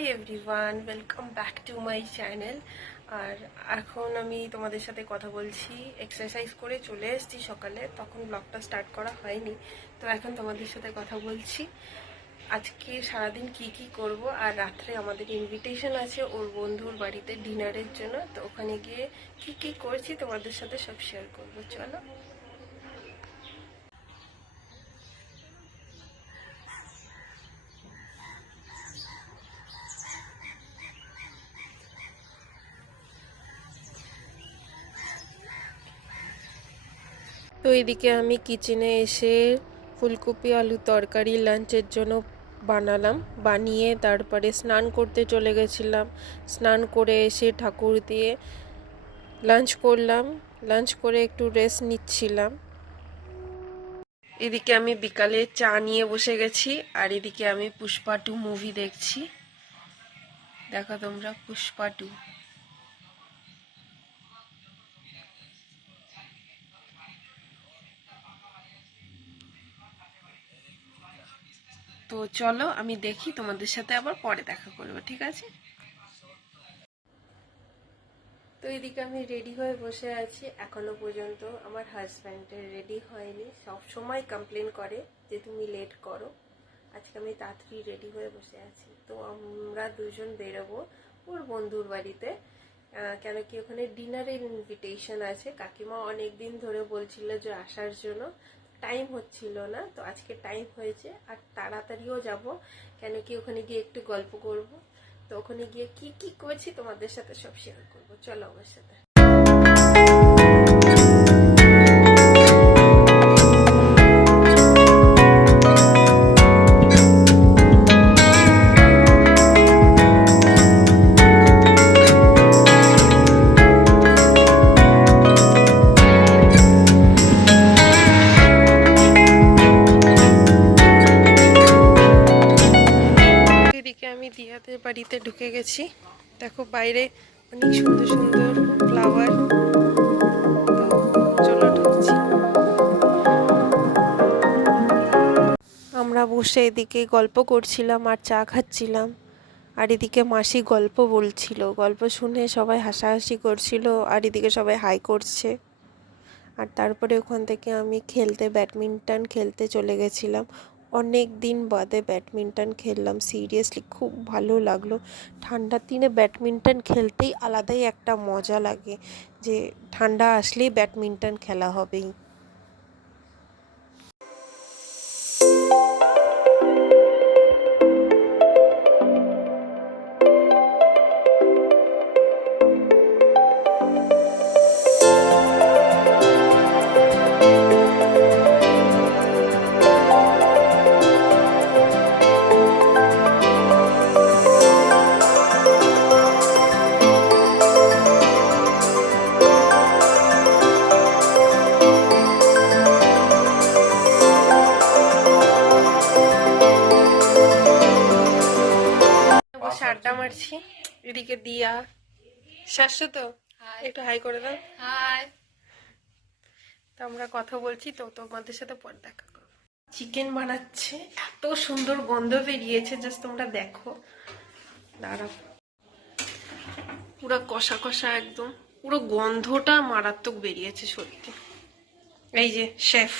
High everyone, welcome back to my channel. আর এখন আমি তোমাদের সাথে কথা বলছি, এক্সারসাইজ করে চলে এসেছি সকালে, তখন ব্লগটা স্টার্ট করা হয়নি। তো এখন তোমাদের সাথে কথা বলছি আজকে সারাদিন কি কি করব। আর রাত্রে আমাদের ইনভিটেশন আছে ওর বন্ধুর বাড়িতে ডিনারের জন্য, তো ওখানে গিয়ে কি কি করছি তোমাদের সাথে সব শেয়ার করবো। চলো। তো এদিকে আমি কিচেনে এসে ফুলকপি আলু তরকারি লাঞ্চের জন্য বানালাম, বানিয়ে তারপরে স্নান করতে চলে গেছিলাম। স্নান করে এসে ঠাকুর দিয়ে লাঞ্চ করলাম, লাঞ্চ করে একটু রেস্ট নিচ্ছিলাম। এদিকে আমি বিকালে চা নিয়ে বসে গেছি, আর এদিকে আমি পুষ্পা 2 মুভি দেখছি। দেখো তোমরা, পুষ্পা 2। তো চলো আমি দেখি, তোমাদের সাথে আবার পরে দেখা করবো, ঠিক আছে? তো এদিকে আমি রেডি হয়ে বসে আছি, এখনো পর্যন্ত আমার হাজব্যান্ডের রেডি হয়নি। সব সময় কমপ্লেন করে যে তুমি লেট করো। আজকে আমি তাড়াতাড়ি রেডি হয়ে বসে আছি। তো আমরা দুজন বেরোবো ওর বন্ধুর বাড়িতে, কেন কি ওখানে ডিনারের ইনভিটেশন আছে। কাকিমা অনেক দিন ধরে বলছিল যে আসার জন্য, টাইম হচ্ছিল না। তো আজকে টাইম হয়েছে, আর তাড়াতাড়িও যাব, কেন কি ওখানে গিয়ে একটু গল্প করব। তো ওখানে গিয়ে কি কি করছি তোমাদের সাথে সব শেয়ার করবো। চলো আমার সাথে। আমি দিয়াদের বাড়িতে ঢুকে গেছি। দেখো বাইরে অনেক সুন্দর সুন্দর ফ্লাওয়ার। তো চলো ঢুকছি। আমরা বসে এদিকে গল্প করছিলাম আর চা খাচ্ছিলাম, আর এদিকে মাসি গল্প বলছিল। গল্প শুনে সবাই হাসাহাসি করছিল, আর এদিকে সবাই হাই করছে। আর তারপরে ওখান থেকে আমি ব্যাডমিন্টন খেলতে চলে গেছিলাম। অনেক দিন বাদে ব্যাডমিন্টন খেললাম, সিরিয়াসলি খুব ভালো লাগলো। ঠান্ডার দিনে ব্যাডমিন্টন খেলতেই আলাদাই একটা মজা লাগে, যে ঠান্ডা আসলেই ব্যাডমিন্টন খেলা হবেই। আড্ডা মারছি। এদিকে দিয়া শাশ্বত, একটু হাই করে দাও। হাই। তো আমরা কথা বলছি, তো তোমাদের সাথে পরে দেখা করবো। চিকেন বানাচ্ছে, এত সুন্দর গন্ধ বেরিয়েছে, জাস্ট তোমরা দেখো। দাঁড়াও, পুরো কষা কষা, একদম পুরো গন্ধটা মারাত্মক বেরিয়েছে সত্যি। এই যে শেফ,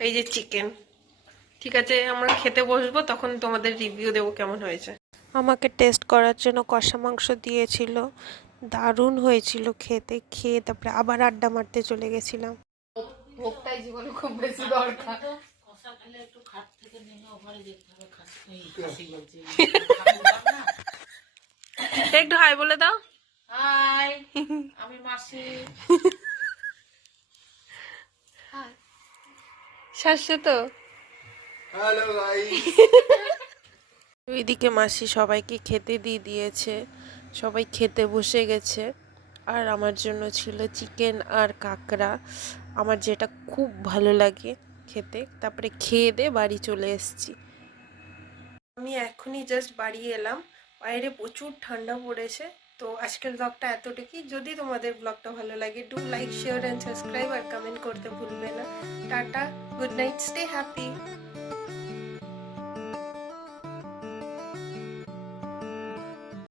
এই যে চিকেন। ঠিক আছে, আমরা খেতে বসবো, তখন তোমাদের রিভিউ দেবো কেমন হয়েছে। আমাকে টেস্ট করার জন্য কষা মাংস দিয়েছিল, দারুণ হয়েছিল খেতে। খেয়ে তারপরে আবার আড্ডা মারতে চলে গেছিলাম। ভোগটাই জীবনে খুব বেশি দরকার। একটু হাই বলে দাও। হাই, আমি মাসি। শাশ্বত, হ্যালো গাইস। ওইদিকে মাসি সবাইকে খেতে দিয়ে দিয়েছে, সবাই খেতে বসে গেছে। আর আমার জন্য ছিল চিকেন আর কাঁকড়া, আমার যেটা খুব ভালো লাগে খেতে। তারপরে খেয়ে দিয়ে বাড়ি চলে এসেছি। আমি এখনই জাস্ট বাড়ি এলাম, বাইরে প্রচুর ঠান্ডা পড়েছে। তো আজকের ব্লগটা এতটুকুই। যদি তোমাদের ব্লগটা ভালো লাগে, do like, share and subscribe, আর কমেন্ট করতে ভুলবে না। Tata, good night, stay happy.